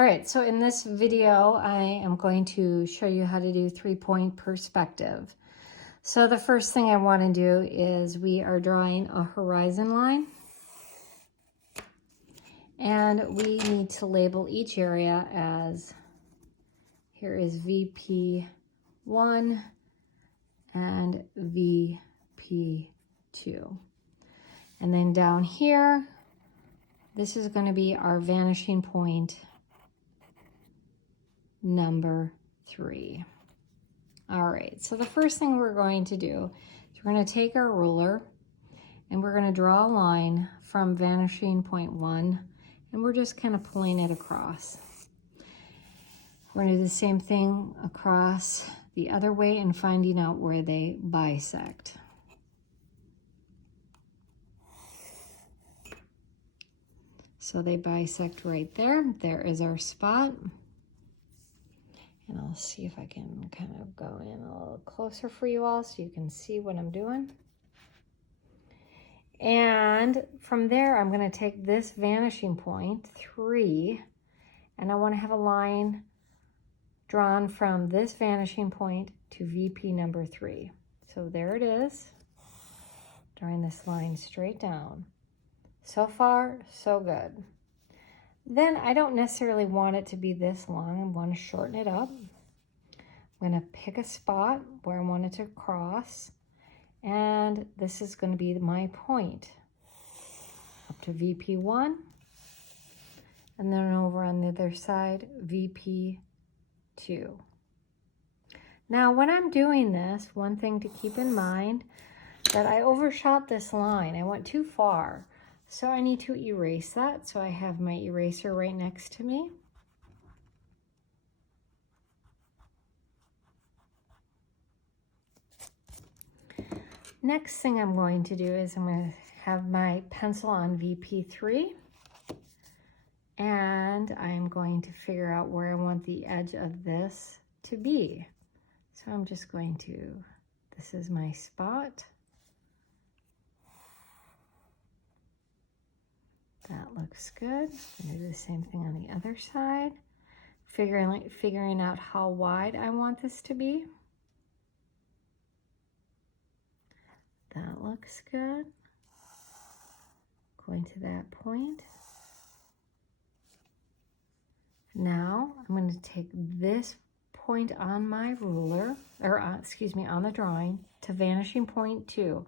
All right, so in this video, I am going to show you how to do 3-point perspective. So the first thing I want to do is we are drawing a horizon line. And we need to label each area as, here is VP1 and VP2. And then down here, this is going to be our vanishing point number 3. All right, so the first thing we're going to do is we're going to take our ruler and we're going to draw a line from vanishing point 1, and we're just kind of pulling it across. We're going to do the same thing across the other way and finding out where they bisect. So they bisect right there. There is our spot. And I'll see if I can kind of go in a little closer for you all so you can see what I'm doing. And from there, I'm going to take this vanishing point, 3, and I want to have a line drawn from this vanishing point to VP number 3. So there it is, drawing this line straight down. So far, so good. Then I don't necessarily want it to be this long. I want to shorten it up. I'm going to pick a spot where I want it to cross, and this is going to be my point up to VP1, and then over on the other side, VP2. Now, when I'm doing this, one thing to keep in mind that I overshot this line. I went too far. So I need to erase that. So I have my eraser right next to me. Next thing I'm going to do is I'm going to have my pencil on VP3. And I'm going to figure out where I want the edge of this to be. So I'm just going to, this is my spot. That looks good. I'm going to do the same thing on the other side. Figuring out how wide I want this to be. That looks good. Going to that point. Now I'm going to take this point on my ruler, or excuse me, on the drawing to vanishing point 2.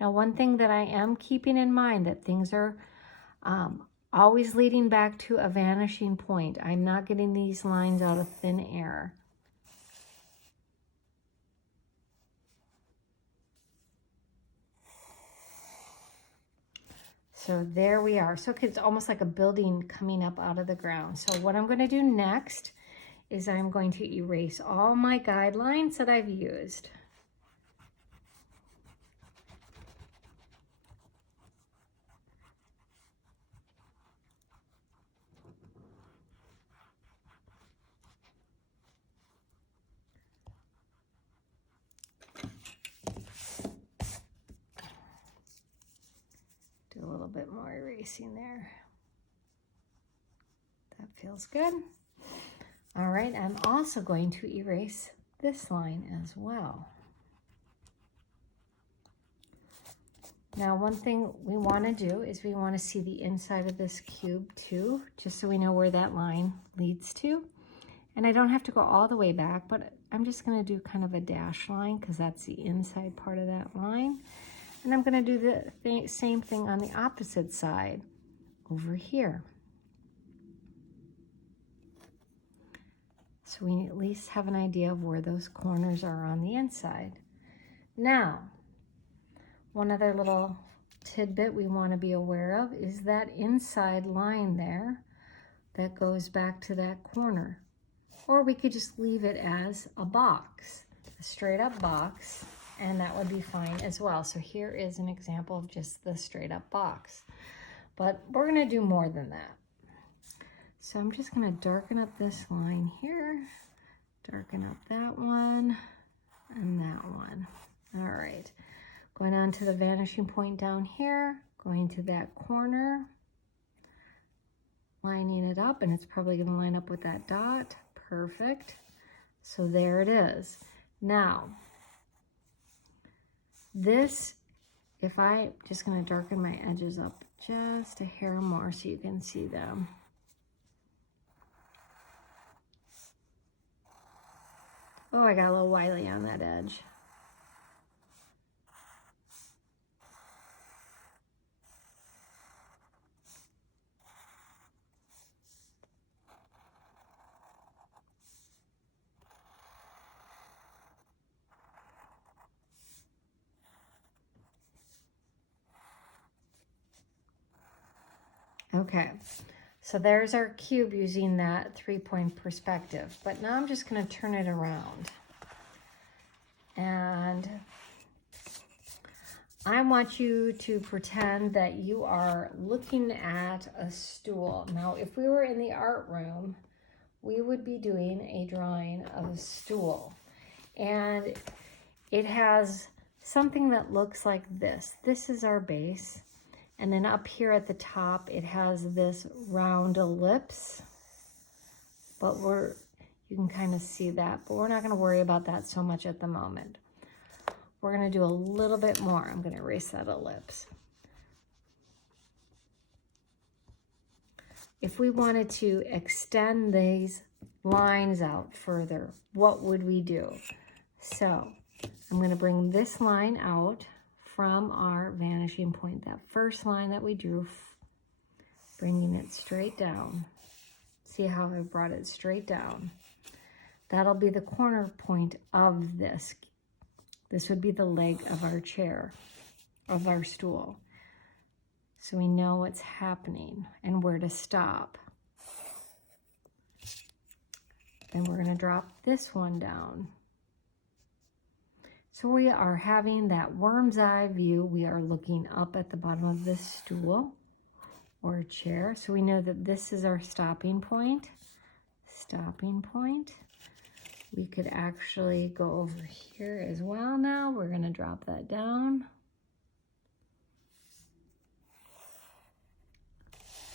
Now, one thing that I am keeping in mind that things are always leading back to a vanishing point. I'm not getting these lines out of thin air. So there we are. So it's almost like a building coming up out of the ground. So what I'm going to do next is I'm going to erase all my guidelines that I've used. Do a little bit more erasing there. That feels good. All right, I'm also going to erase this line as well. Now, one thing we want to do is we want to see the inside of this cube too, just so we know where that line leads to. And I don't have to go all the way back, but I'm just going to do kind of a dash line because that's the inside part of that line. And I'm going to do the same thing on the opposite side over here. So we at least have an idea of where those corners are on the inside. Now, one other little tidbit we want to be aware of is that inside line there that goes back to that corner. Or we could just leave it as a box, a straight up box, and that would be fine as well. So here is an example of just the straight up box. But we're going to do more than that. So I'm just going to darken up this line here, darken up that one, and that one. All right, going on to the vanishing point down here, going to that corner, lining it up, and it's probably going to line up with that dot. Perfect. So there it is. Now, this, if I just going to darken my edges up just a hair more so you can see them. Oh, I got a little wily on that edge. Okay, so there's our cube using that 3-point perspective. But now I'm just going to turn it around. And I want you to pretend that you are looking at a stool. Now, if we were in the art room, we would be doing a drawing of a stool. And it has something that looks like this. This is our base. And then up here at the top, it has this round ellipse. But you can kind of see that, but we're not going to worry about that so much at the moment. We're going to do a little bit more. I'm going to erase that ellipse. If we wanted to extend these lines out further, what would we do? So I'm going to bring this line out from our vanishing point, that first line that we drew, bringing it straight down. See how I brought it straight down? That'll be the corner point of this. This would be the leg of our chair, of our stool. So we know what's happening and where to stop. Then we're going to drop this one down. So we are having that worm's eye view. We are looking up at the bottom of this stool or chair. So we know that this is our stopping point. Stopping point. We could actually go over here as well now. We're going to drop that down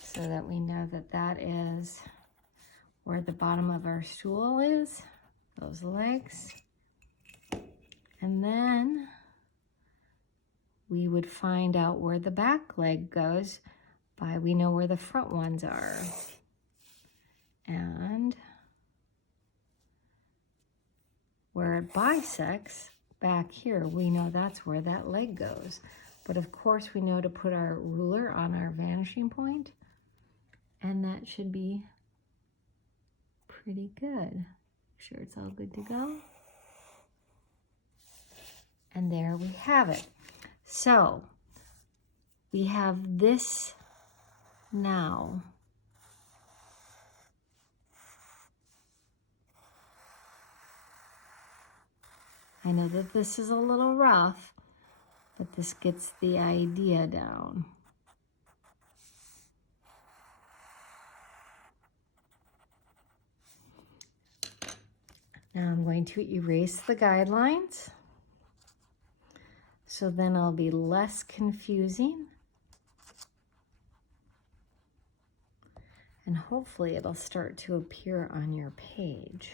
so that we know that that is where the bottom of our stool is, those legs. And then we would find out where the back leg goes by we know where the front ones are. And where it bisects back here, we know that's where that leg goes. But of course we know to put our ruler on our vanishing point, and that should be pretty good. Make sure it's all good to go. And there we have it. So we have this now. I know that this is a little rough, but this gets the idea down. Now I'm going to erase the guidelines, so then it'll be less confusing. And hopefully it'll start to appear on your page.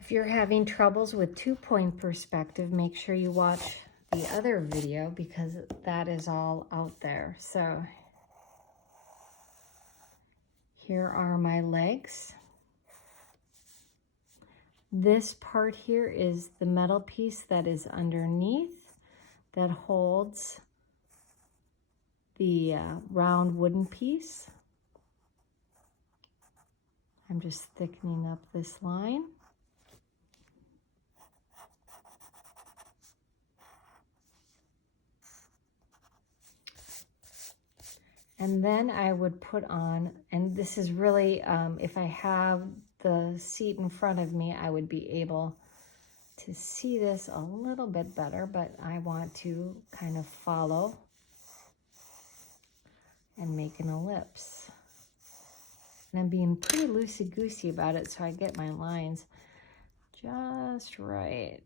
If you're having troubles with 2-point perspective, make sure you watch the other video because that is all out there. So here are my legs. This part here is the metal piece that is underneath that holds the round wooden piece. I'm just thickening up this line. And then I would put on, and this is really, if I have the seat in front of me, I would be able to see this a little bit better, but I want to kind of follow and make an ellipse. And I'm being pretty loosey-goosey about it so I get my lines just right.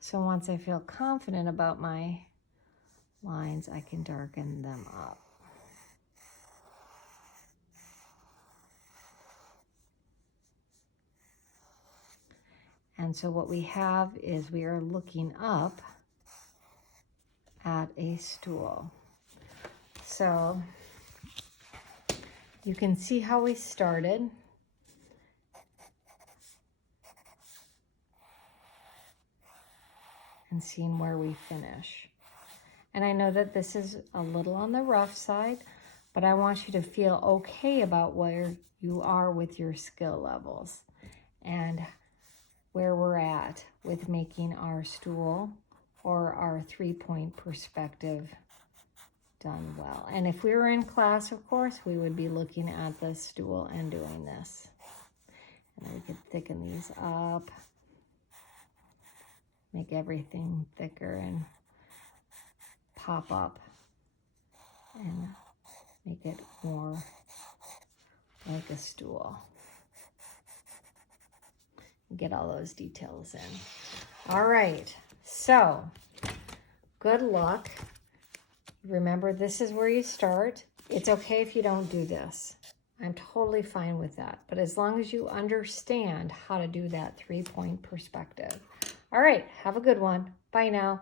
So once I feel confident about my lines, I can darken them up. And so what we have is we are looking up at a stool. So you can see how we started. And seeing where we finish. And I know that this is a little on the rough side, but I want you to feel okay about where you are with your skill levels and where we're at with making our stool or our 3-point perspective done well. And if we were in class, of course, we would be looking at the stool and doing this. And then we could thicken these up, make everything thicker and pop up and make it more like a stool. Get all those details in. All right, so good luck. Remember, this is where you start. It's okay if you don't do this. I'm totally fine with that. But as long as you understand how to do that 3-point perspective. All right, have a good one. Bye now.